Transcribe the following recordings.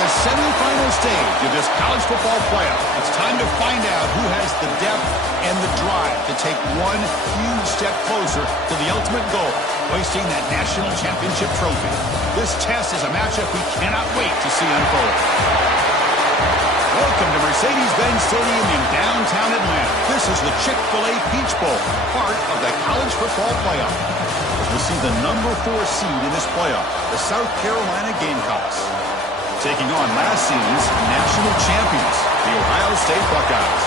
the semifinal stage of this college football playoff. It's time to find out who has the depth and the drive to take one huge step closer to the ultimate goal, hoisting that national championship trophy. This test is a matchup we cannot wait to see unfold. Welcome to Mercedes-Benz Stadium in downtown Atlanta. This is the Chick-fil-A Peach Bowl, part of the college football playoff. We'll see the number 4 seed in this playoff, the South Carolina Gamecocks, taking on last season's national champions, the Ohio State Buckeyes.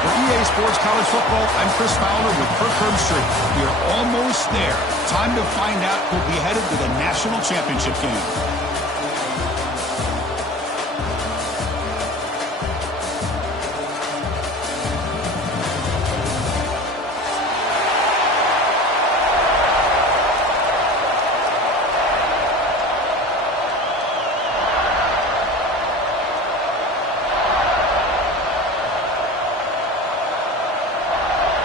For EA Sports College Football, I'm Chris Fowler with Kirk Herbstreit. We are almost there. Time to find out who'll be headed to the national championship game.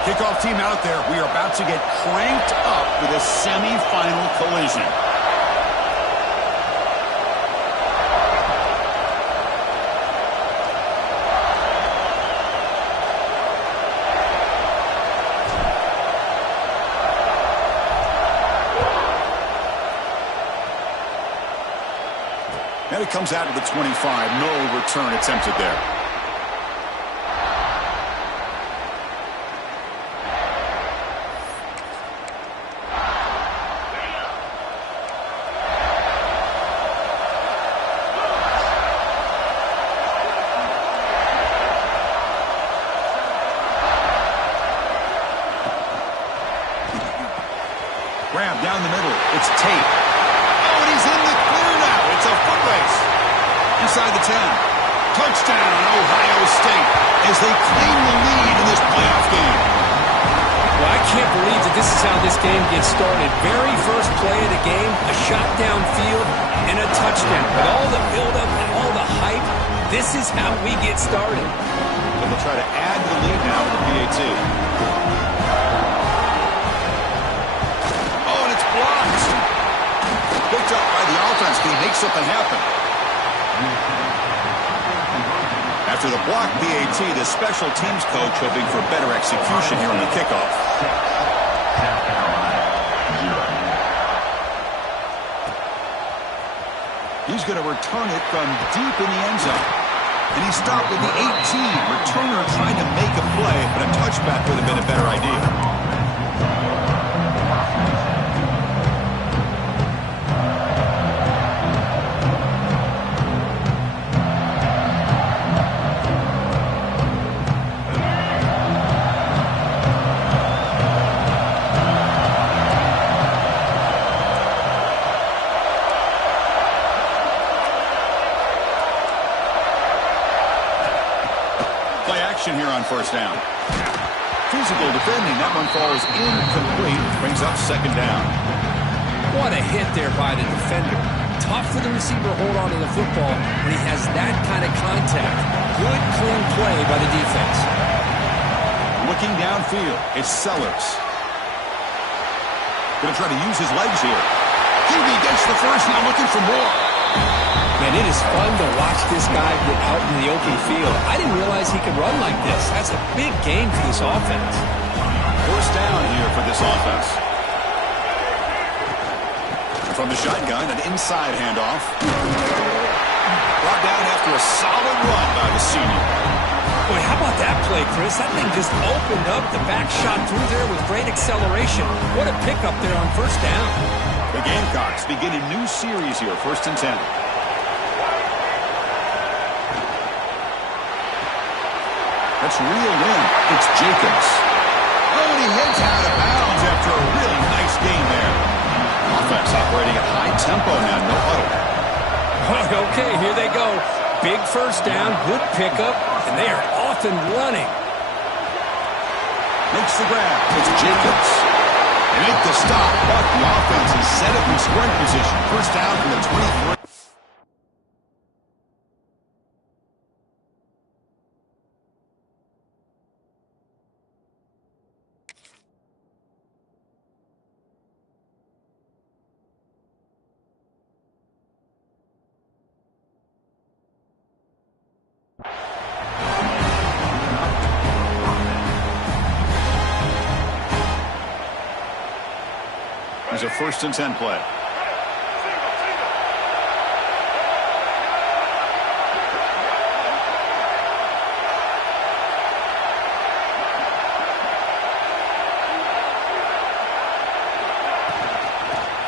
Kickoff team out there. We are about to get cranked up with a semifinal collision. And it comes out to the 25. No return attempted there. Grab down the middle. It's Tate. Oh, and he's in the clear now. It's a foot race. Inside the 10. Touchdown, Ohio State, as they claim the lead in this playoff game. Well, I can't believe that this is how this game gets started. Very first play of the game, a shot downfield, and a touchdown. With all the buildup and all the hype, this is how we get started. And they'll try to add to the lead now with the PAT. Blocked. Picked up by the offense. Can he make something happen? After the block PAT, the special teams coach hoping for better execution here on the kickoff. He's going to return it from deep in the end zone. And he stopped with the 18. Returner trying to make a play, but a touchback would have been a better idea. Here on first down. Physical defending. That one falls incomplete. Brings up second down. What a hit there by the defender. Tough for the receiver to hold on to the football when he has that kind of contact. Good, clean play by the defense. Looking downfield. It's Sellers. Going to try to use his legs here. Hughley gets the first, now looking for more. Man, it is fun to watch this guy get out in the open field. I didn't realize he could run like this. That's a big game for this offense. First down here for this offense. From the shotgun, an inside handoff. Brought down after a solid run by the senior. Boy, how about that play, Chris? That thing just opened up. The back shot through there with great acceleration. What a pickup there on first down. The Gamecocks begin a new series here, 1st and 10. That's reeled in. It's Jacobs. Oh, and he hits out of bounds after a really nice game there. Offense operating at high tempo now, no huddle. Okay, here they go. Big first down, good pickup, and they are off and running. Makes the grab. It's Jacobs. They make the stop, but the offense is set up in scoring position. First down from the 23. Here's a 1st and 10 play.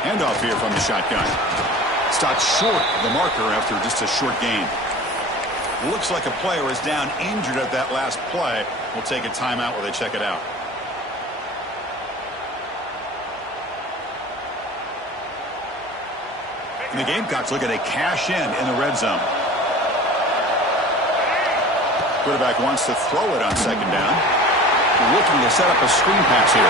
Handoff here from the shotgun. Stopped short of the marker after just a short gain. Looks like a player is down injured at that last play. We'll take a timeout while they check it out. And the Gamecocks looking to cash in the red zone. Quarterback wants to throw it on 2nd down. Looking to set up a screen pass here.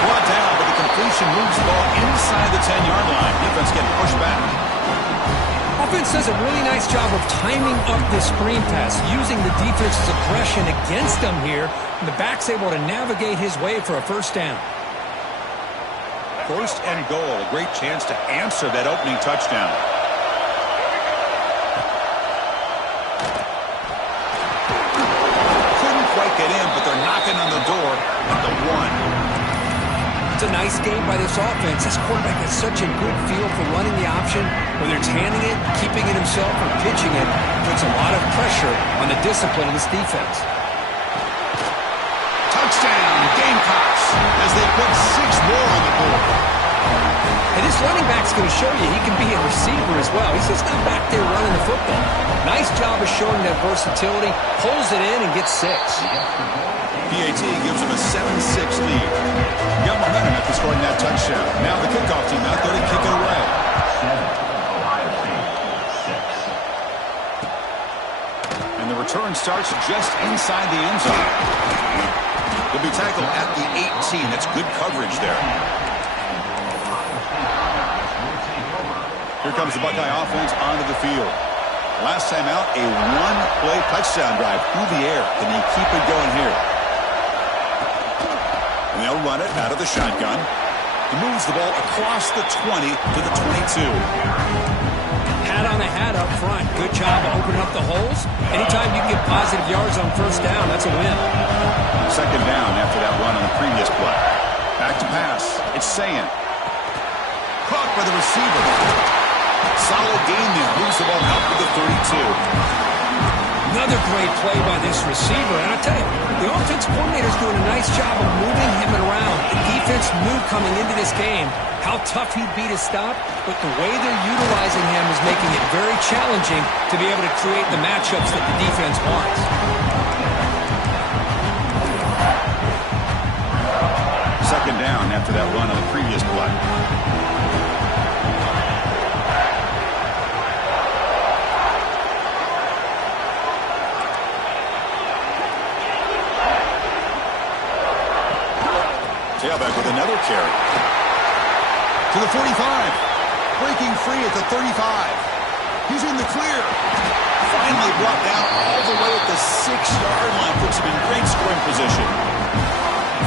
Brought down, but the completion moves the ball inside the 10-yard line. Defense getting pushed back. Offense does a really nice job of timing up this screen pass, using the defense's aggression against them here, and the back's able to navigate his way for a 1st down. 1st and goal, a great chance to answer that opening touchdown. Couldn't quite get in, but they're knocking on the door at the 1. It's a nice game by this offense. This quarterback has such a good feel for running the option. Whether it's handing it, keeping it himself, or pitching it, puts a lot of pressure on the discipline of this defense. Touchdown, Gamecocks, as they put 6 more on the board. And this running back's going to show you he can be a receiver as well. He's just not back there running the football. Nice job of showing that versatility. Pulls it in and gets 6. PAT gives them a 7-6 lead. Got momentum after scoring that touchdown. Now the kickoff team out there to kick it away. And the return starts just inside the end zone. He'll be tackled at the 18. That's good coverage there. Here comes the Buckeye offense onto the field. Last time out, a 1-play touchdown drive through the air. Can they keep it going here? And they'll run it out of the shotgun. He moves the ball across the 20 to the 22. Hat on a hat up front. Good job of opening up the holes. Anytime you get positive yards on 1st down, that's a win. 2nd down after that run on the previous play. Back to pass. It's Sayin. Caught by the receiver. Solid gain there. Moves the ball out to the 32. Another great play by this receiver. And I tell you, the offense coordinator's doing a nice job of moving him around. The defense knew coming into this game how tough he'd be to stop, but the way they're utilizing him is making it very challenging to be able to create the matchups that the defense wants. 2nd down after that run on the previous play. Tailback with another carry. To the 45. Breaking free at the 35. He's in the clear. Finally brought down all the way at the 6-yard line. Puts him in great scoring position.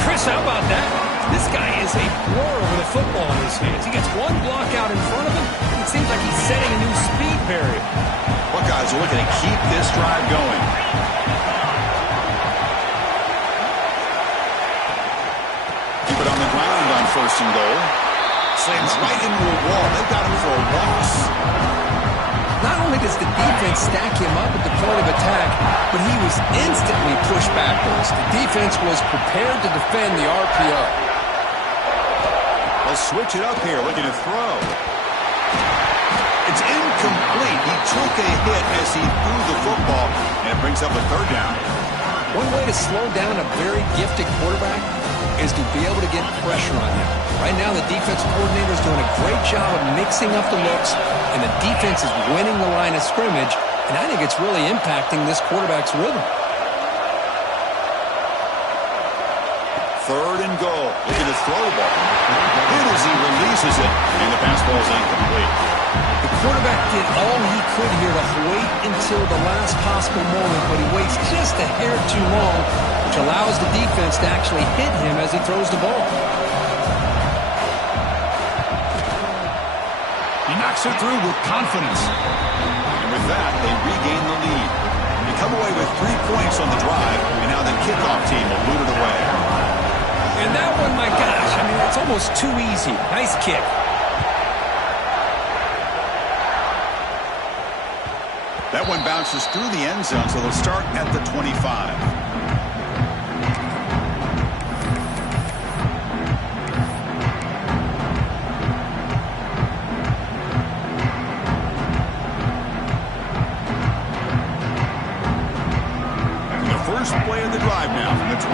Chris, how about that? This guy is a blur with a football in his hands. He gets one block out in front of him. It seems like he's setting a new speed barrier. Buckeyes are looking to keep this drive going. Keep it on the ground on 1st and goal. Slams right into a wall. They've got him for a loss. Not only does the defense stack him up at the point of attack, but he was instantly pushed backwards. The defense was prepared to defend the RPO. They'll switch it up here, looking to throw. It's incomplete. He took a hit as he threw the football, and it brings up a 3rd down. One way to slow down a very gifted quarterback is to be able to get pressure on him. Right now, the defensive coordinator is doing a great job of mixing up the looks, and the defense is winning the line of scrimmage, and I think it's really impacting this quarterback's rhythm. 3rd and goal. Looking to throw the ball. Hit as he releases it, and the pass ball is incomplete. The quarterback did all he could here to wait until the last possible moment, but he waits just a hair too long, which allows the defense to actually hit him as he throws the ball. He knocks it through with confidence. And with that, they regain the lead. They come away with 3 points on the drive, and now the kickoff team will boot it away. And that one, my gosh, I mean, it's almost too easy. Nice kick. That one bounces through the end zone, so they'll start at the 25. First play of the drive now from the 25.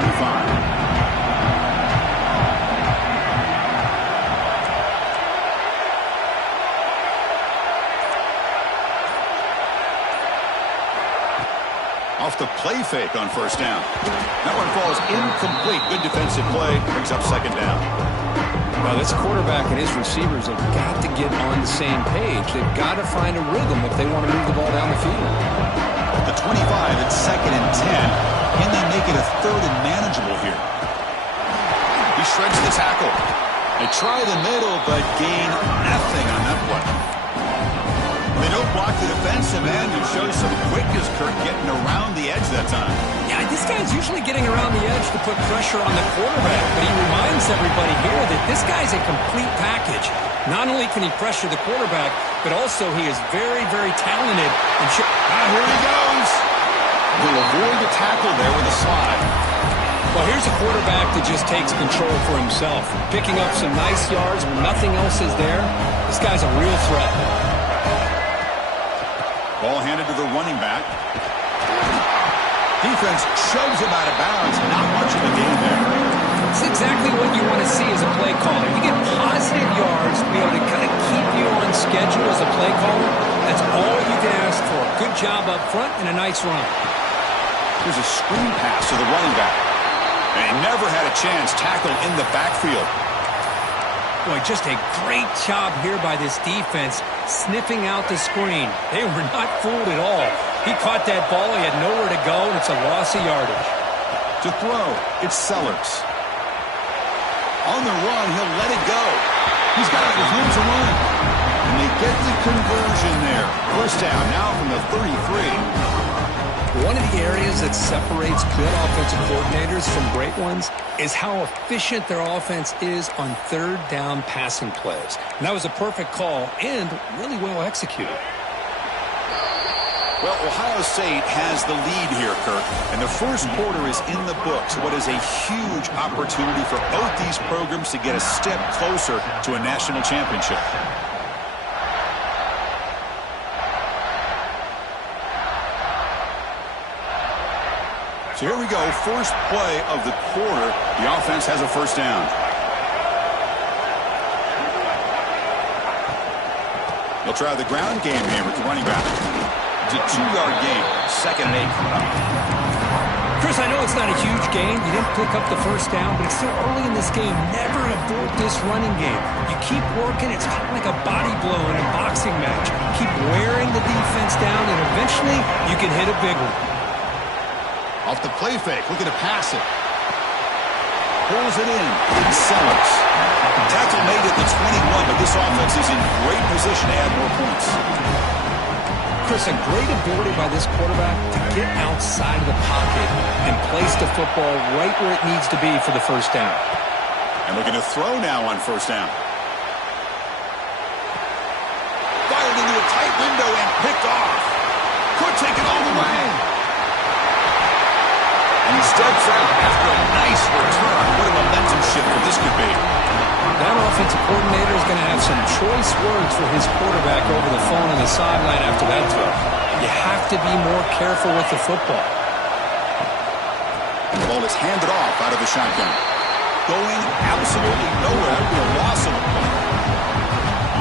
Off the play fake on first down. That one falls incomplete. Good defensive play. Brings up second down. Well, this quarterback and his receivers have got to get on the same page. They've got to find a rhythm if they want to move the ball down the field. The 25, it's second and 10. Can they make it a third and manageable here? He shreds the tackle. They try the middle, but gain nothing on that play. They don't block the defensive end and show some quickness, Kirk, getting around the edge that time. Yeah, this guy's usually getting around the edge to put pressure on the quarterback, but he reminds everybody here that this guy's a complete package. Not only can he pressure the quarterback, but also he is very, very talented. And here he goes. He'll avoid the tackle there with a slide. Well, here's a quarterback that just takes control for himself, picking up some nice yards when nothing else is there. This guy's a real threat. Ball handed to the running back. Defense shoves him out of bounds. Not much of a gain there. It's exactly what you want to see as a play caller. You get positive yards to be able to kind of keep you on schedule as a play caller. That's all you can ask for. Good job up front and a nice run. Here's a screen pass to the running back. And he never had a chance tackled in the backfield. Boy, just a great job here by this defense, sniffing out the screen. They were not fooled at all. He caught that ball, he had nowhere to go, and it's a loss of yardage. To throw, it's Sellers. On the run, he'll let it go. He's got it with room to run. And they get the conversion there. First down now from the 33. One of the areas that separates good offensive coordinators from great ones is how efficient their offense is on third down passing plays. And that was a perfect call and really well executed. Well, Ohio State has the lead here, Kirk, and the first quarter is in the books. What is a huge opportunity for both these programs to get a step closer to a national championship. So here we go, first play of the quarter. The offense has a first down. They'll try the ground game here with the running back. It's a 2-yard gain, second and 8 coming up. Chris, I know it's not a huge gain. You didn't pick up the first down, but it's still early in this game. Never abort this running game. You keep working. It's kind of like a body blow in a boxing match. Keep wearing the defense down, and eventually you can hit a big one. Off the play fake, looking to pass it. Pulls it in. Sellers. Tackle made at the 21, but this offense is in great position to add more points. Chris, a great ability by this quarterback to get outside of the pocket and place the football right where it needs to be for the first down. And looking to throw now on first down. Fired into a tight window and picked off. Could take it all the way. And he steps out after a nice return. What a momentum shifter this could be. That offensive coordinator is going to have some choice words for his quarterback over the phone on the sideline after that throw. You have to be more careful with the football. And the ball is handed off out of the shotgun. Going absolutely nowhere. That would be a loss of a play.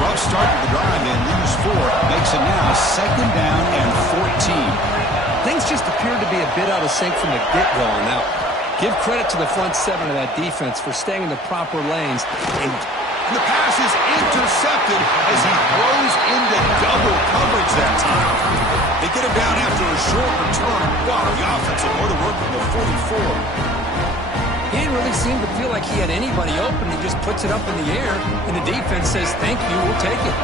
Rough start to the drive. They lose 4. Makes it now second down and 14. Things just appeared to be a bit out of sync from the get-go on that one. Give credit to the front 7 of that defense for staying in the proper lanes. And the pass is intercepted as he throws into double coverage that time. They get him down after a short return. Wow, the offensive go to work from the 44. He didn't really seem to feel like he had anybody open. He just puts it up in the air, and the defense says, thank you, we'll take it.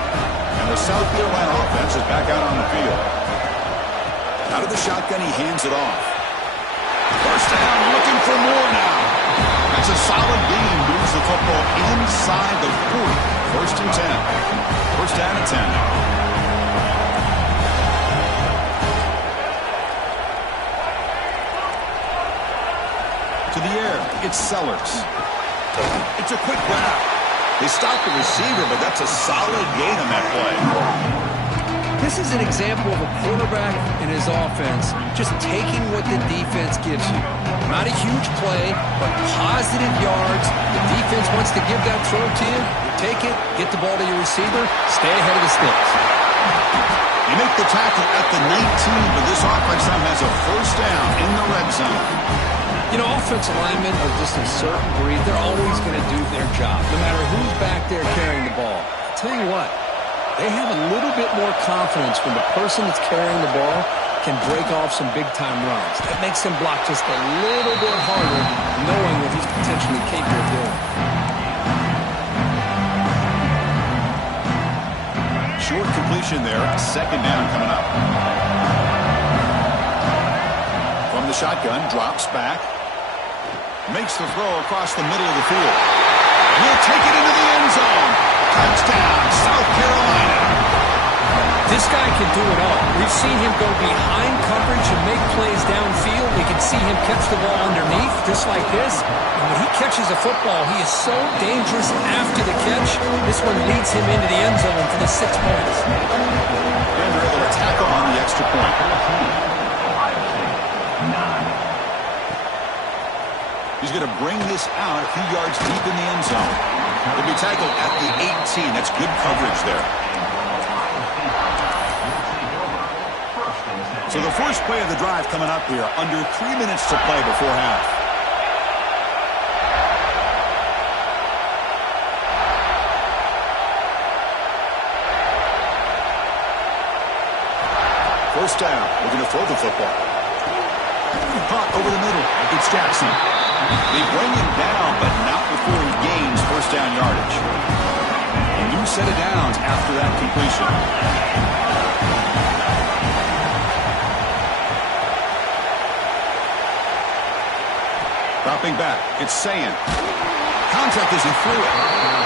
And the South Carolina offense is back out on the field. Out of the shotgun, he hands it off. First down, looking for more now. That's a solid gain. Moves the football inside the 40. First and 10. First down and 10 now. To the air, it's Sellers. It's a quick grab. They stopped the receiver, but that's a solid gain on that play. This is an example of a quarterback and his offense just taking what the defense gives you. Not a huge play, but positive yards. The defense wants to give that throw to you. You take it, get the ball to your receiver, stay ahead of the sticks. You make the tackle at the 19, but this offense now has a first down in the red zone. You know, offensive linemen are just a certain breed. They're always going to do their job, no matter who's back there carrying the ball. I'll tell you what, they have a little bit more confidence when the person that's carrying the ball can break off some big-time runs. That makes him block just a little bit harder, knowing what he's potentially capable of doing. Short completion there. Second down coming up. From the shotgun, drops back. Makes the throw across the middle of the field. He'll take it into the end zone. Touchdown, South Carolina. This guy can do it all. We've seen him go behind coverage and make plays downfield. We can see him catch the ball underneath, just like this. And when he catches a football, he is so dangerous after the catch. This one leads him into the end zone for the 6 points. And they're able to tackle on the extra point. He's going to bring this out a few yards deep in the end zone. He'll be tackled at the 18. That's good coverage there. So the first play of the drive coming up here. Under 3 minutes to play before half. First down. Looking to throw the football. Caught over the middle. It's Jackson. They bring him down, but not before he gains first down yardage. A new set of downs after that completion. Dropping back, it's Sayan. Contact as he threw it.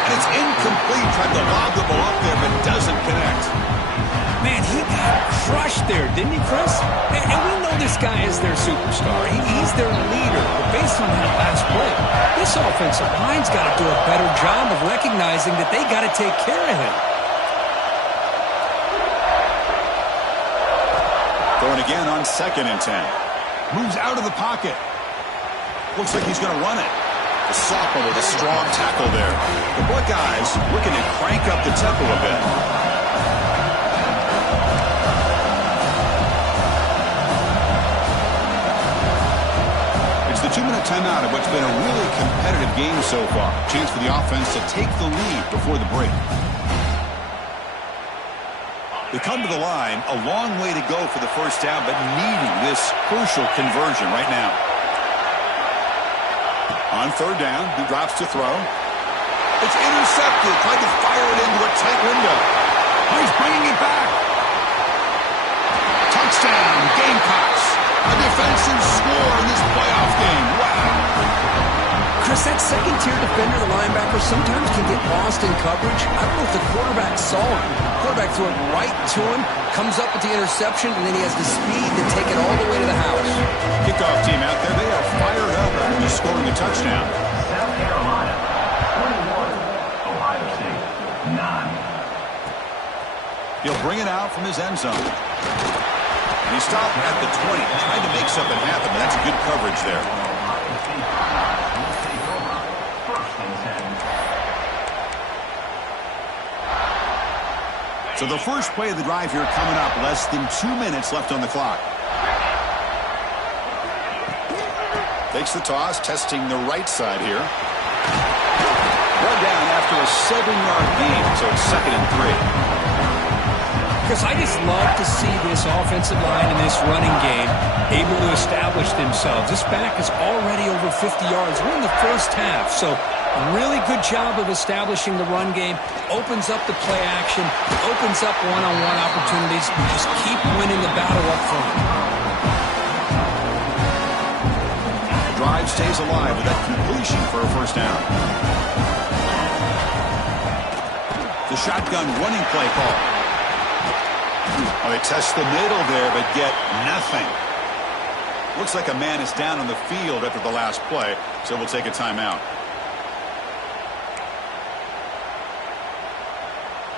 And it's incomplete. Tried to lob the ball up there, but doesn't connect. Man, he got crushed there, didn't he, Chris? And we know this guy is their superstar. He's their leader. But based on that last play, this offensive line's got to do a better job of recognizing that they got to take care of him. Going again on 2nd and 10. Moves out of the pocket. Looks like he's going to run it. The sophomore with a strong tackle there. The Buckeyes looking to crank up the tempo a bit. It's the 2-minute timeout of what's been a really competitive game so far. Chance for the offense to take the lead before the break. They come to the line, a long way to go for the first down, but needing this crucial conversion right now. On 3rd down, he drops to throw. It's intercepted. Tried to fire it into a tight window. Oh, he's bringing it back. Touchdown, Gamecocks. A defensive score in this playoff game. Wow. Chris, that second-tier defender, the linebacker, sometimes can get lost in coverage. I don't know if the quarterback saw him. The quarterback threw it right to him, comes up with the interception, and then he has the speed to take it all the way to the house. Kickoff team out there. They are fired up after just scoring a touchdown. South Carolina, 21. Ohio State, 9. He'll bring it out from his end zone. And he stopped at the 20, trying to make something happen, but that's good coverage there. So the first play of the drive here coming up, less than 2 minutes left on the clock. Takes the toss, testing the right side here. One down after a 7-yard gain, so it's 2nd and 3. Because I just love to see this offensive line in this running game able to establish themselves. This back is already over 50 yards. We're in the first half, so really good job of establishing the run game. Opens up the play action, opens up one-on-one opportunities. Just keep winning the battle up front. drive stays alive with that completion for a first down. The shotgun running play call. Oh, they test the middle there, but get nothing. Looks like a man is down on the field after the last play, so we'll take a timeout.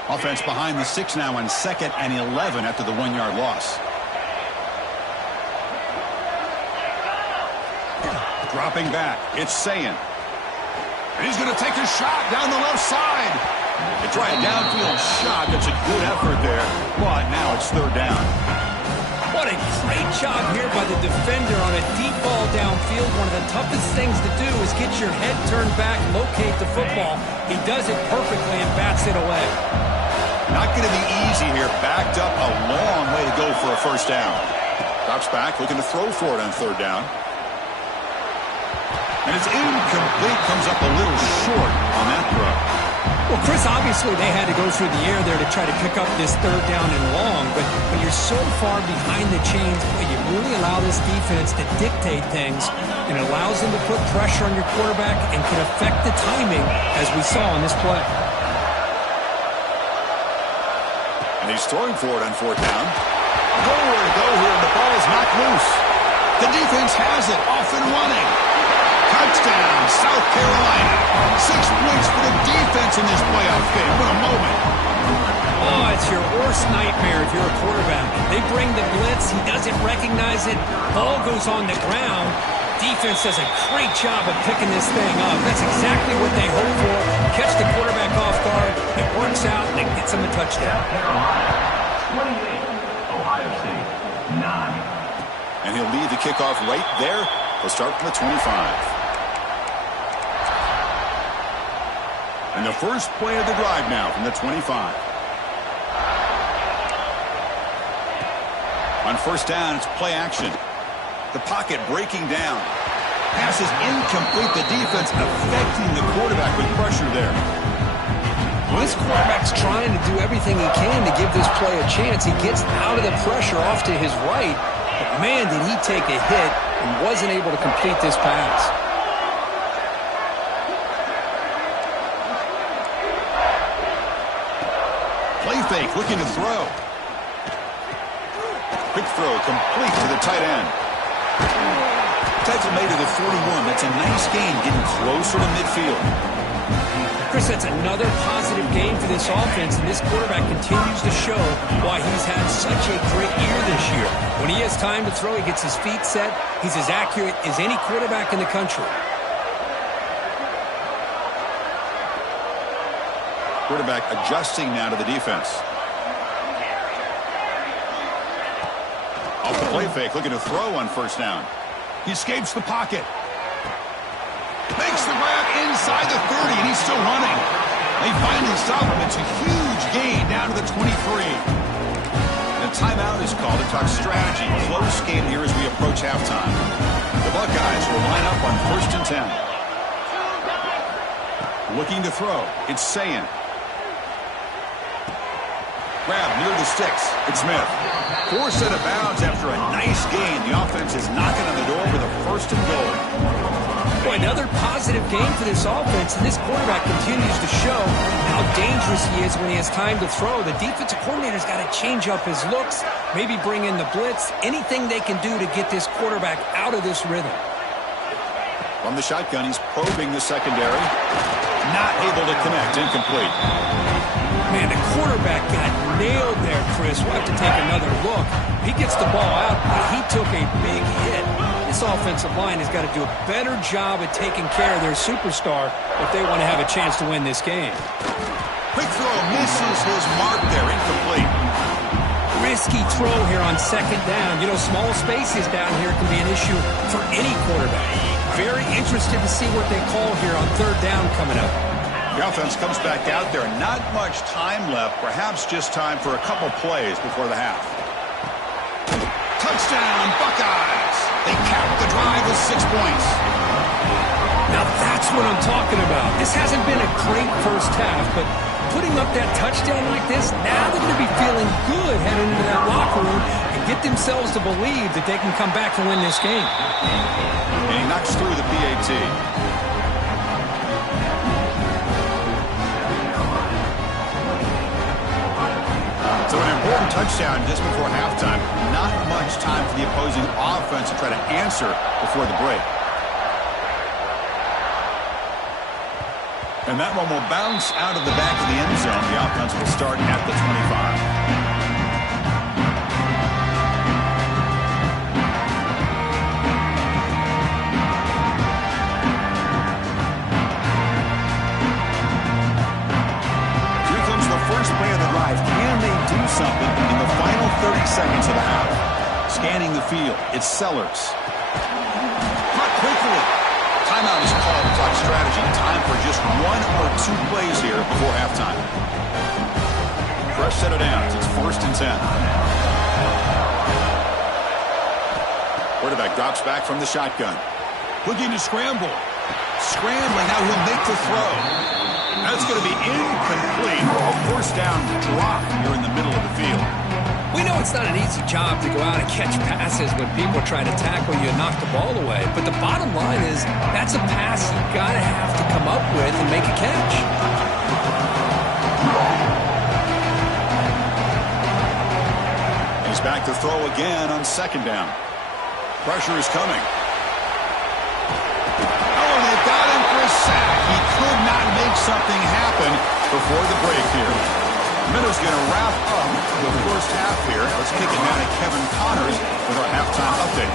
Offense behind the 6 now on 2nd and 11 after the 1-yard loss. Dropping back, it's Sayin. And he's going to take a shot down the left side. They try a downfield shot. That's a good effort there, but now it's 3rd down. What a great job here by the defender on a deep ball downfield. One of the toughest things to do is get your head turned back, locate the football. He does it perfectly and bats it away. Not going to be easy here. Backed up a long way to go for a first down. Drops back, looking to throw for it on 3rd down. And it's incomplete. Comes up a little short on that throw. Well, Chris, obviously they had to go through the air there to try to pick up this 3rd down and long, but when you're so far behind the chains, you really allow this defense to dictate things, and it allows them to put pressure on your quarterback and can affect the timing, as we saw on this play. And he's throwing for it on 4th down. Nowhere to go here, and the ball is knocked loose. The defense has it, off and running. Touchdown, South Carolina. 6 points for the defense in this playoff game. What a moment. Oh, it's your worst nightmare if you're a quarterback. They bring the blitz. He doesn't recognize it. Ball goes on the ground. Defense does a great job of picking this thing up. That's exactly what they hope for. Catch the quarterback off guard. It works out, and it gets him a touchdown. Carolina, 28. Ohio State, 9. And he'll lead the kickoff right there. He'll start from the 25. And the first play of the drive now from the 25. On 1st down, it's play action. The pocket breaking down. Pass is incomplete. The defense affecting the quarterback with pressure there. Well, this quarterback's trying to do everything he can to give this play a chance. He gets out of the pressure off to his right. But, man, did he take a hit and wasn't able to complete this pass. Play fake, looking to throw. Quick throw, complete to the tight end. Takes it made to the 41. That's a nice gain, getting closer to midfield. Chris, that's another positive game for this offense, and this quarterback continues to show why he's had such a great year this year. When he has time to throw, he gets his feet set. He's as accurate as any quarterback in the country. Quarterback adjusting now to the defense. Off the play fake, looking to throw on 1st down. He escapes the pocket. Makes the grab inside the 30, and he's still running. They finally stop him. It's a huge gain down to the 23. And a timeout is called to talk strategy. Close game here as we approach halftime. The Buckeyes will line up on 1st and 10. Looking to throw. It's Sayin. Grab near the sticks. It's Smith. Forced out of bounds after a nice gain. The offense is knocking on the door with a 1st and goal. Boy, another positive game for this offense, and this quarterback continues to show how dangerous he is when he has time to throw. The defensive coordinator's got to change up his looks, maybe bring in the blitz, anything they can do to get this quarterback out of this rhythm. From the shotgun, he's probing the secondary. Not able to connect, incomplete. Man, the quarterback got nailed there, Chris. We'll have to take another look. He gets the ball out, but he took a big hit. This offensive line has got to do a better job at taking care of their superstar if they want to have a chance to win this game. Quick throw misses his mark there, incomplete. Risky throw here on 2nd down. You know, small spaces down here can be an issue for any quarterback. Very interested to see what they call here on 3rd down coming up. The offense comes back out there. Not much time left. Perhaps just time for a couple plays before the half. Touchdown, Buckeyes. They cap the drive with 6 points. Now that's what I'm talking about. This hasn't been a great first half, but putting up that touchdown like this, now they're going to be feeling good heading into that locker room and get get themselves to believe that they can come back and win this game. And he knocks through the PAT. So an important touchdown just before halftime. Not much time for the opposing offense to try to answer before the break. And that one will bounce out of the back of the end zone. The offense will start at the 25. First play of the drive. Can they do something in the final 30 seconds of the half? Scanning the field. It's Sellers. Caught quickly. Timeout is called clock strategy. Time for just 1 or 2 plays here before halftime. Fresh set of downs. It's 1st and 10. Quarterback drops back from the shotgun. Looking to scramble. Scrambling. Now he'll make the throw. That's going to be incomplete. A first down drop here in the middle of the field. We know it's not an easy job to go out and catch passes when people try to tackle you and knock the ball away. But the bottom line is that's a pass you got to have to come up with and make a catch. He's back to throw again on 2nd down. Pressure is coming. They've got him for a sack. He could not make something happen before the break here. Minnows going to wrap up the first half here. Let's kick it down to Kevin Connors with our halftime update.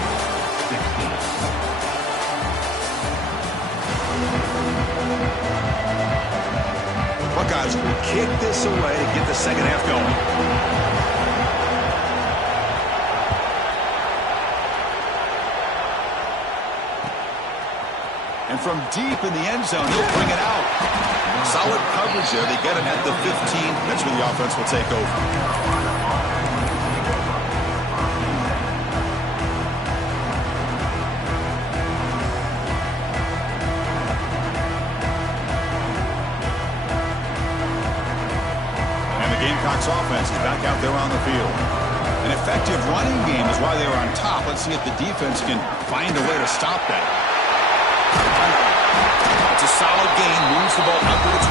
Buckeyes will kick this away to get the second half going. And from deep in the end zone, he'll bring it out. Solid coverage there. They get him at the 15. That's where the offense will take over. And the Gamecocks offense is back out there on the field. An effective running game is why they were on top. Let's see if the defense can find a way to stop that. It's a solid gain, moves the ball up to the 28.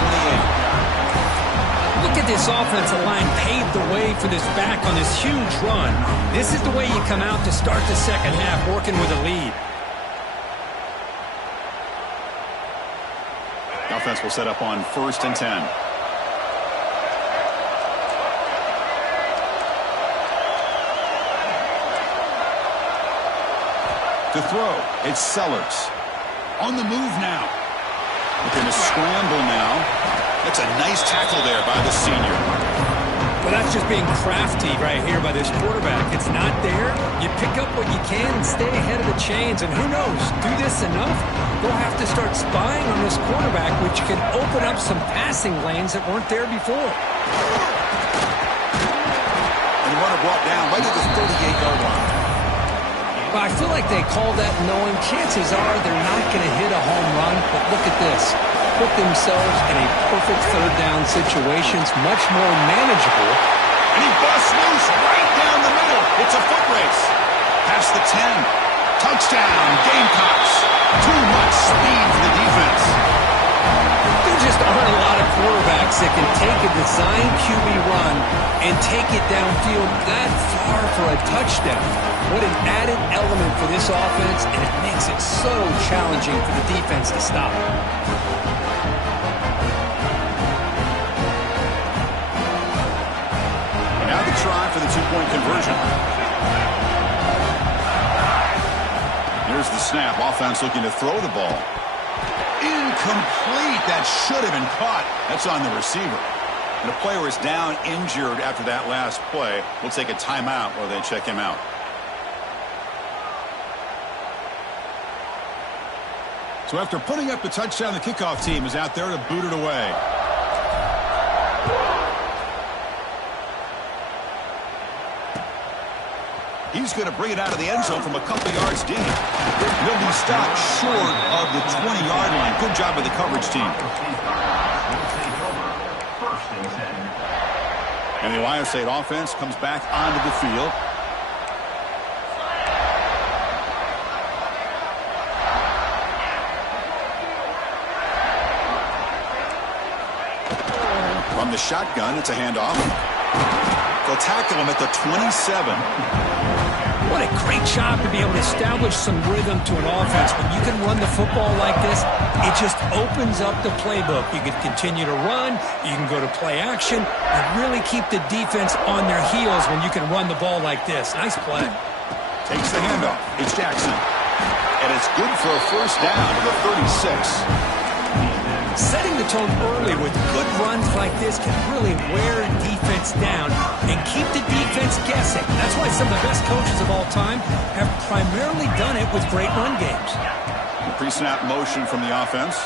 Look at this offensive line paved the way for this back on this huge run. This is the way you come out to start the second half, working with a lead. The offense will set up on 1st and 10. To throw, it's Sellers. On the move now. Looking to scramble now. That's a nice tackle there by the senior. But that's just being crafty right here by this quarterback. It's not there. You pick up what you can and stay ahead of the chains. And who knows, do this enough, they'll have to start spying on this quarterback, which can open up some passing lanes that weren't there before. And the runner brought down right at the 38-yard line. But I feel like they call that knowing chances are they're not going to hit a home run. But look at this. Put themselves in a perfect 3rd down situation. It's much more manageable. And he busts loose right down the middle. It's a foot race. Past the 10. Touchdown, Gamecocks. Too much speed for the defense. There just aren't a lot of quarterbacks that can take a design QB run and take it downfield that far for a touchdown. What an added element for this offense, and it makes it so challenging for the defense to stop. And now the try for the 2-point conversion. Here's the snap. Offense looking to throw the ball. Incomplete. That should have been caught. That's on the receiver. And the player is down injured after that last play. We'll take a timeout while they check him out. So after putting up the touchdown, the kickoff team is out there to boot it away. He's going to bring it out of the end zone from a couple yards deep. He'll be stopped short of the 20-yard line. Good job by the coverage team. And the Ohio State offense comes back onto the field. the shotgun. It's a handoff. They'll tackle him at the 27. What a great job to be able to establish some rhythm to an offense. When you can run the football like this, it just opens up the playbook. You can continue to run. You can go to play action. And really keep the defense on their heels when you can run the ball like this. Nice play. Takes the handoff. It's Jackson. And it's good for a first down to the 36. Setting the tone early with good runs like this can really wear defense down and keep the defense guessing. That's why some of the best coaches of all time have primarily done it with great run games. Pre-snap motion from the offense.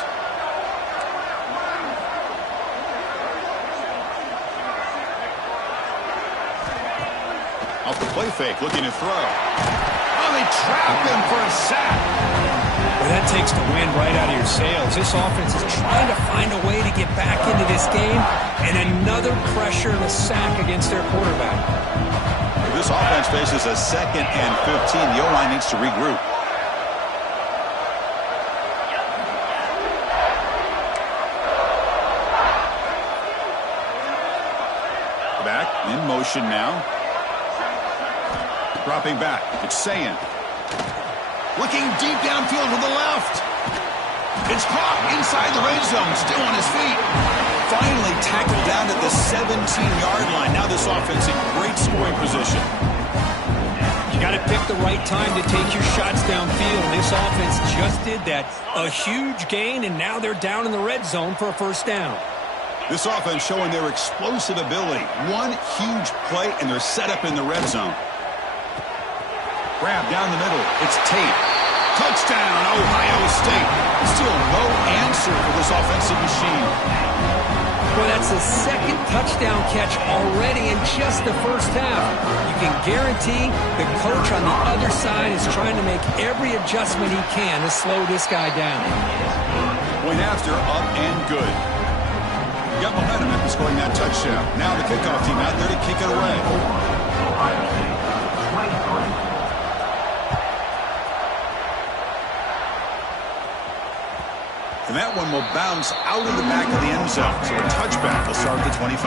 Off the play fake, looking to throw. Oh, they trap him for a sack. Well, that takes the wind right out of your sails. This offense is trying to find a way to get back into this game, and another pressure and a sack against their quarterback. This offense faces a 2nd and 15. The O-line needs to regroup. Back in motion now. Dropping back. It's Sayin. Looking deep downfield to the left. It's caught inside the red zone. Still on his feet. Finally tackled down at the 17-yard line. Now this offense in great scoring position. You got to pick the right time to take your shots downfield. This offense just did that. A huge gain, and now they're down in the red zone for a first down. This offense showing their explosive ability. One huge play, and they're set up in the red zone. Grab down the middle. It's Tate. Touchdown, Ohio State. Still no answer for this offensive machine. Well, that's the 2nd touchdown catch already in just the first half. You can guarantee the coach on the other side is trying to make every adjustment he can to slow this guy down. Point after, up and good. You got momentum after scoring that touchdown. Now the kickoff team out there to kick it away. Ohio State, 23. And that one will bounce out of the back of the end zone. So a touchback will start at the 25.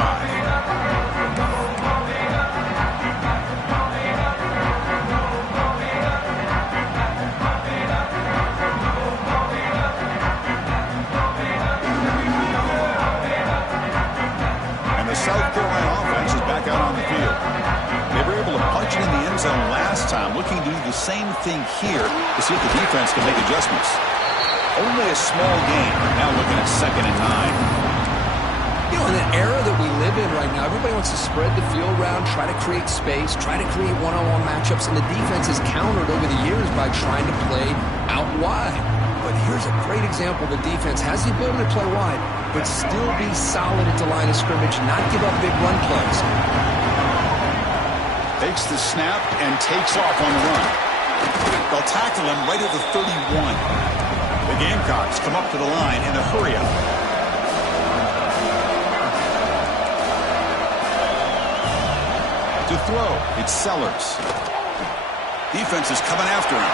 And the South Carolina offense is back out on the field. They were able to punch it in the end zone last time, looking to do the same thing here to see if the defense can make adjustments. Only a small game. Now looking at 2nd and 9. You know, in the era that we live in right now, everybody wants to spread the field around, try to create space, try to create one-on-one matchups, and the defense has countered over the years by trying to play out wide. But here's a great example. The defense has the ability to play wide, but still be solid at the line of scrimmage, not give up big run plays. Takes the snap and takes off on the run. They'll tackle him right at the 31. The Gamecocks come up to the line in a hurry-up. To throw, it's Sellers. Defense is coming after him.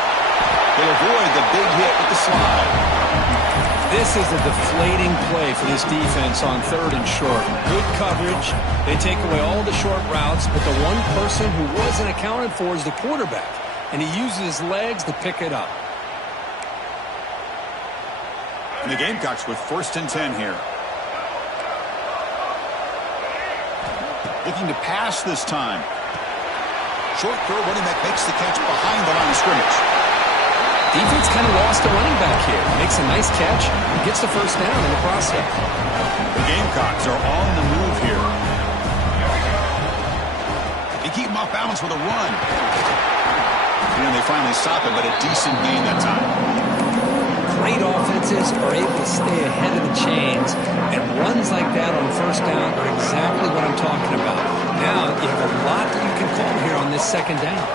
They avoid the big hit with the slide. This is a deflating play for this defense on 3rd and short. Good coverage. They take away all the short routes, but the one person who wasn't accounted for is the quarterback, and he uses his legs to pick it up. And the Gamecocks with 1st and 10 here. Looking to pass this time. Short throw, running back makes the catch behind the line of scrimmage. Defense kind of lost a running back here. Makes a nice catch and gets the first down in the process. The Gamecocks are on the move here. They keep him off balance with a run. And they finally stop him, but a decent gain that time. Great offenses are able to stay ahead of the chains, and runs like that on first down are exactly what I'm talking about. Now you have a lot that you can call here on this 2nd down.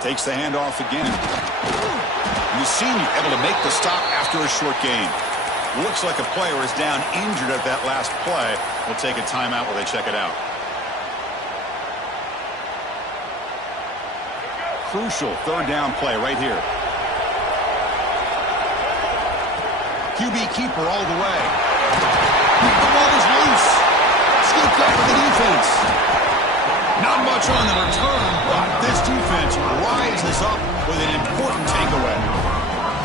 Takes the handoff again. The senior able to make the stop after a short gain. Looks like a player is down injured at that last play. We'll take a timeout while they check it out. Crucial 3rd down play right here. QB keeper all the way. The ball is loose. Scooped up for the defense. Not much on the return, but this defense rises up with an important takeaway.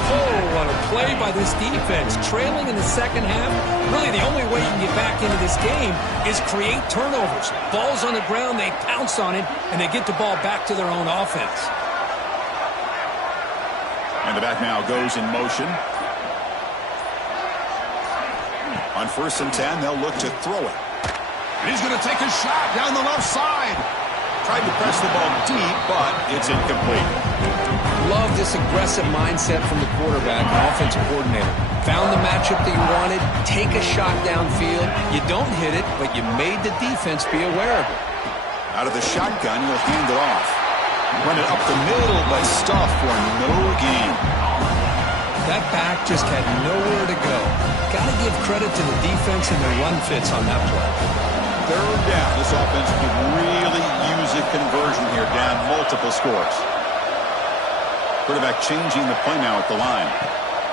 Oh, what a play by this defense. Trailing in the second half, really the only way you can get back into this game is create turnovers. Ball's on the ground, they pounce on it, and they get the ball back to their own offense. And the back now goes in motion. On 1st and 10, they'll look to throw it. And he's going to take a shot down the left side. Tried to press the ball deep, but it's incomplete. Love this aggressive mindset from the quarterback and offensive coordinator. Found the matchup that you wanted, take a shot downfield. You don't hit it, but you made the defense be aware of it. Out of the shotgun, he'll hand it off. Run it up the middle, but stuff for no gain. That back just had nowhere to go. Got to give credit to the defense and the run fits on that play. 3rd down. This offense could really use a conversion here, down multiple scores. Quarterback changing the play now at the line.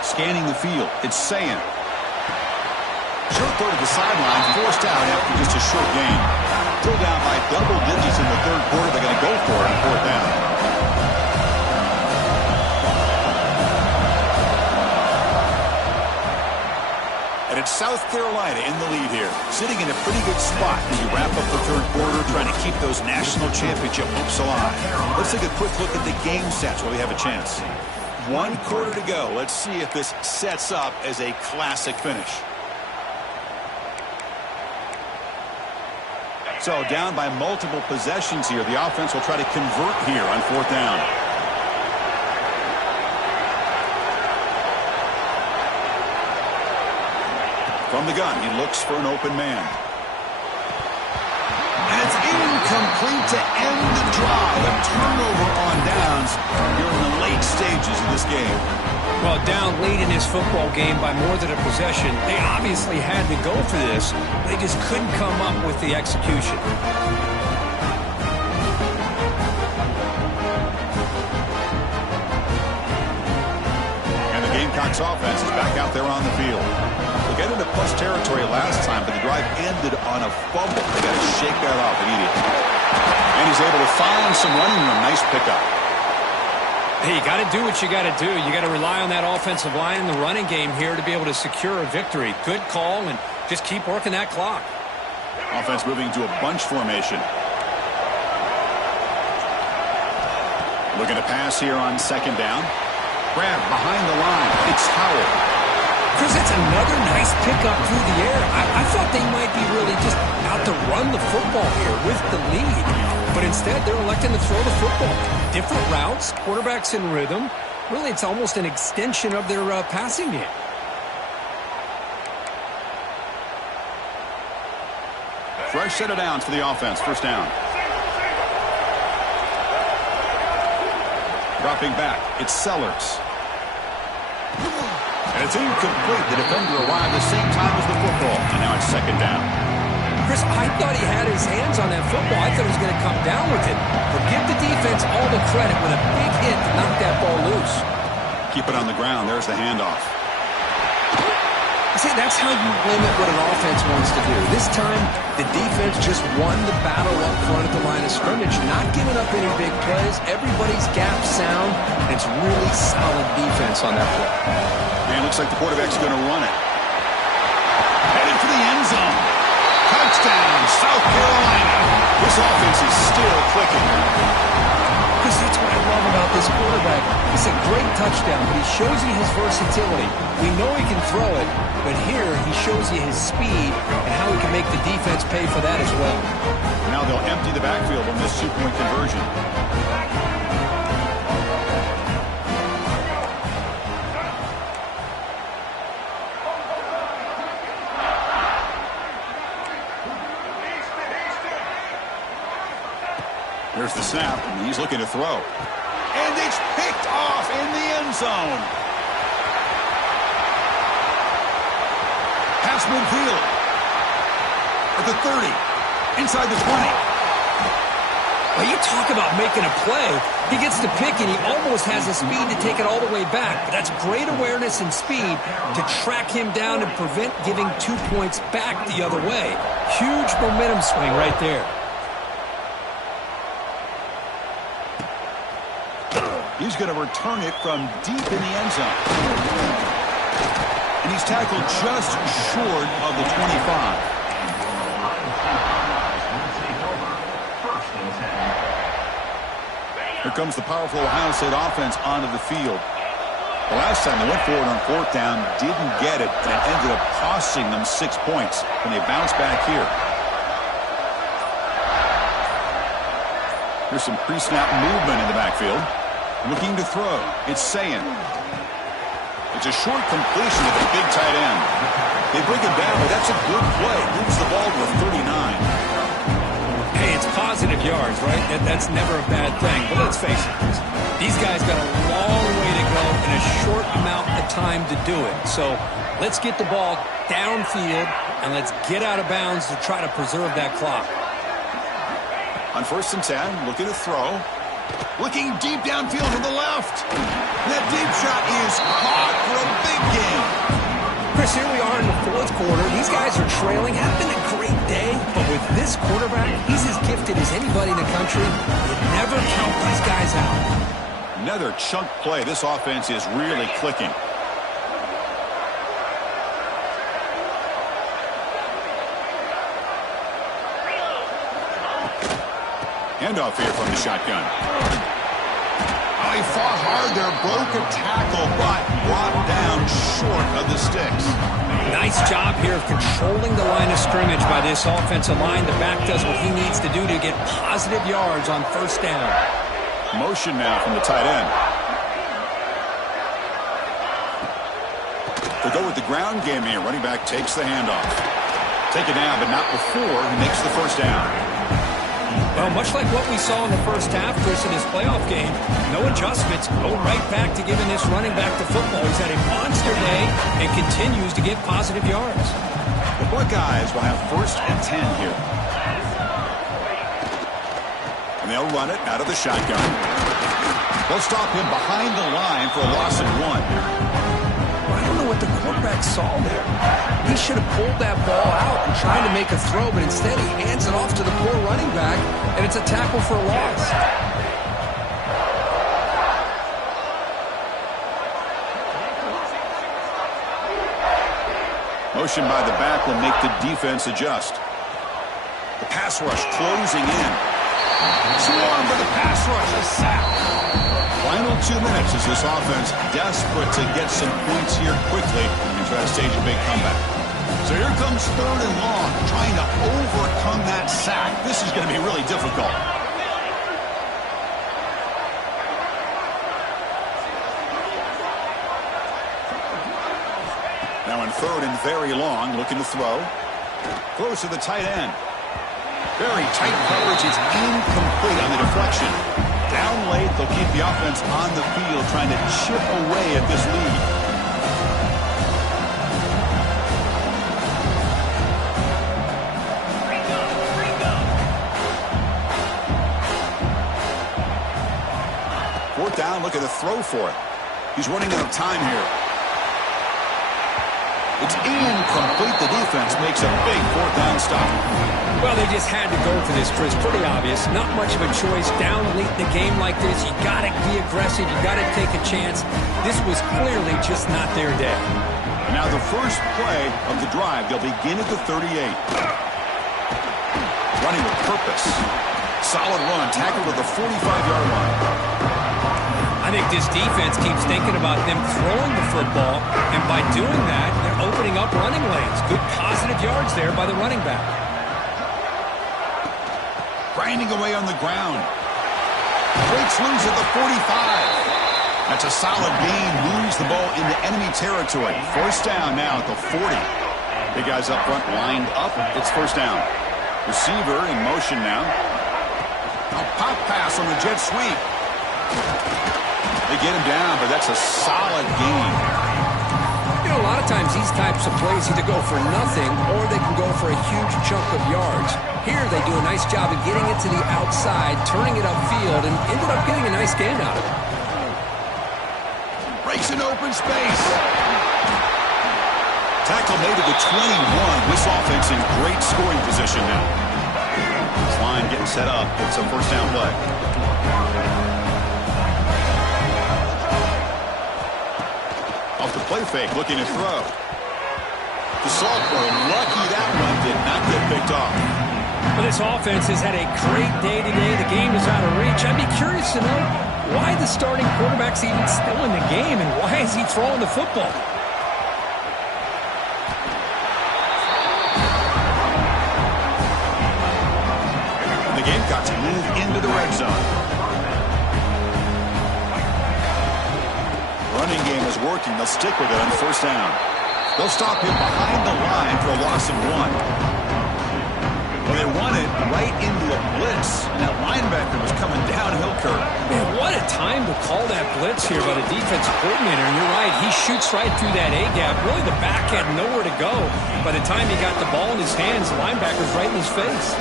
Scanning the field. It's Sayan. Short throw to the sideline, forced out after just a short gain. Still down by double digits in the 3rd quarter. They're going to go for it on 4th down. And it's South Carolina in the lead here, sitting in a pretty good spot as you wrap up the 3rd quarter, trying to keep those national championship hopes alive. Let's take a quick look at the game stats while we have a chance. 1 quarter to go. Let's see if this sets up as a classic finish. So down by multiple possessions here. The offense will try to convert here on 4th down. From the gun, he looks for an open man. And it's incomplete to end the drive. A turnover on downs here in the late stages of this game. Well, down late in this football game by more than a possession, they obviously had to go for this. They just couldn't come up with the execution. And the Gamecocks offense is back out there on the field. They got into plus territory last time, but the drive ended on a fumble. They got to shake that off immediately. And he's able to find some running room. Nice pickup. Hey, you got to do what you got to do. You got to rely on that offensive line in the running game here to be able to secure a victory. Good call, and just keep working that clock. Offense moving to a bunch formation. Looking to pass here on 2nd down. Grab behind the line. It's Howell. Chris, that's another nice pickup through the air. I thought they might be really just out to run the football here with the lead. But instead, they're electing to throw the football. Different routes, quarterbacks in rhythm. Really, it's almost an extension of their passing game. Fresh set of downs for the offense. 1st down. Dropping back. It's Sellers. And it's incomplete. The defender arrived the same time as the football. And now it's 2nd down. Chris, I thought he had his hands on that football. I thought he was going to come down with it. But give the defense all the credit with a big hit to knock that ball loose. Keep it on the ground. There's the handoff. See, that's how you limit what an offense wants to do. This time, the defense just won the battle up front at the line of scrimmage, not giving up any big plays. Everybody's gap sound, and it's really solid defense on that play. And looks like the quarterback's going to run it. Headed for the end zone. Touchdown, South Carolina. This offense is still clicking. Because that's what I love about this quarterback. It's a great touchdown, but he shows you his versatility. We know he can throw it, but here he shows you his speed and how he can make the defense pay for that as well. Now they'll empty the backfield on this 2-point conversion. There's the snap, and he's looking to throw. And it's picked off in the end zone. Pass midfield. At the 30. Inside the 20. Well, you talk about making a play. He gets to pick, and he almost has the speed to take it all the way back. But that's great awareness and speed to track him down and prevent giving 2 points back the other way. Huge momentum swing right there. He's going to return it from deep in the end zone. And he's tackled just short of the 25. Here comes the powerful Ohio State offense onto the field. The last time they went forward on fourth down, didn't get it, and it ended up costing them 6 points. And they bounce back here. Here's some pre-snap movement in the backfield. Looking to throw. It's Sayin. It's a short completion at the big tight end. They bring it down, but that's a good play. Moves the ball to the 39. Hey, it's positive yards, right? That's never a bad thing. But let's face it, these guys got a long way to go in a short amount of time to do it. So let's get the ball downfield, and let's get out of bounds to try to preserve that clock. On 1st and 10, looking to throw. Looking deep downfield to the left. That deep shot is caught for a big gain. Chris, here we are in the fourth quarter. These guys are trailing. Having a great day. But with this quarterback, he's as gifted as anybody in the country. You never count these guys out. Another chunk play. This offense is really clicking. Handoff here from the shotgun. Oh, he fought hard there, broke a tackle, but brought down short of the sticks. Nice job here of controlling the line of scrimmage by this offensive line. The back does what he needs to do to get positive yards on 1st down. Motion now from the tight end. They go with the ground game here. Running back takes the handoff. Take it down, but not before he makes the 1st down. Well, much like what we saw in the first half, Chris, in his playoff game, no adjustments, go right back to giving this running back the football. He's had a monster day and continues to get positive yards. The Buckeyes will have 1st and 10 here. And they'll run it out of the shotgun. They'll stop him behind the line for a loss of 1. I don't know what the quarterback saw there. He should have pulled that ball out and tried to make a throw, but instead he hands it off to the poor running back, and it's a tackle for a loss. Motion by the back will make the defense adjust. The pass rush closing in. Swarm for the pass rush, a sack. Final 2 minutes as this offense desperate to get some points here quickly and try to stage a big comeback. So here comes 3rd and long, trying to overcome that sack. This is going to be really difficult. Now in 3rd and very long, looking to throw. Throws to the tight end. Very tight coverage. It's incomplete on the deflection. Down late, they'll keep the offense on the field trying to chip away at this lead. Fourth down, look at the throw for it. He's running out of time here. It's incomplete. The defense makes a big 4th down stop. Well, they just had to go for this, Chris. Pretty obvious. Not much of a choice. Down late in the game like this, you got to be aggressive. You got to take a chance. This was clearly just not their day. Now the first play of the drive, they'll begin at the 38. Running with purpose. Solid run, tackled at the 45-yard line. I think this defense keeps thinking about them throwing the football, and by doing that, they're opening up running lanes. Good positive yards there by the running back. Grinding away on the ground. Breaks loose at the 45. That's a solid gain. Moves the ball into enemy territory. 1st down now at the 40. Big guys up front lined up. It's 1st down. Receiver in motion now. A pop pass on the jet sweep. They get him down, but that's a solid gain. You know, a lot of times these types of plays either go for nothing or they can go for a huge chunk of yards. Here they do a nice job of getting it to the outside, turning it upfield, and ended up getting a nice gain out of it. Breaks an open space. Tackle made at the 21. This offense in great scoring position now. This line getting set up. It's a first down play. Off the play fake, looking to throw. The Saltburn, lucky that one did not get picked off. Well, this offense has had a great day today. The game is out of reach. I'd be curious to know why the starting quarterback's even still in the game and why is he throwing the football? The Gamecocks move into the red zone. Running game is working. They'll stick with it on first down. They'll stop him behind the line for a loss of 1. Well, they run it right into a blitz, and that linebacker was coming downhill curve. Man, what a time to call that blitz here by the defensive coordinator. And you're right, he shoots right through that A-gap. Really, the back had nowhere to go. By the time he got the ball in his hands, the linebacker's right in his face.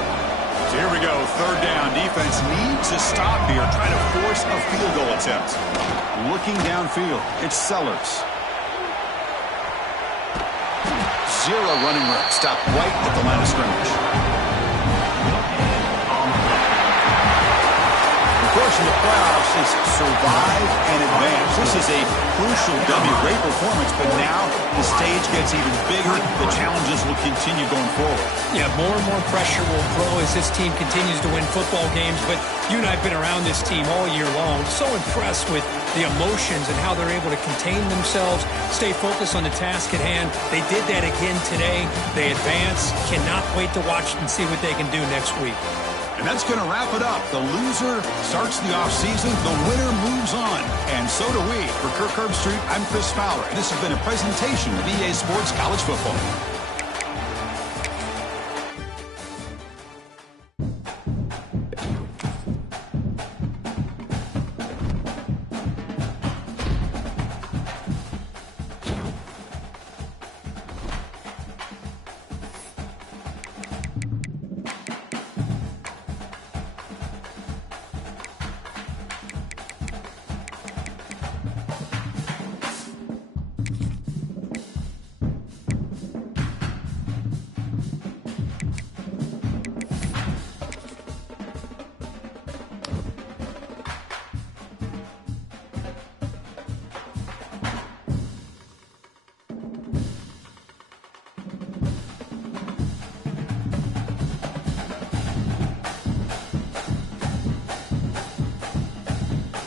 So here we go, third down. Defense needs to stop here, try to force a field goal attempt. Looking downfield, it's Sellers. Zero running room, stop right at the line of scrimmage. Of course, in the playoffs is survive and advance. This is a crucial W. Great performance, but now the stage gets even bigger. The challenges will continue going forward. Yeah, more and more pressure will grow as this team continues to win football games, but you and I have been around this team all year long. So impressed with the emotions and how they're able to contain themselves, stay focused on the task at hand. They did that again today. They advance. Cannot wait to watch and see what they can do next week. And that's going to wrap it up. The loser starts the offseason. The winner moves on. And so do we. For Kirk Herbstreit, I'm Chris Fowler. And this has been a presentation of EA Sports College Football.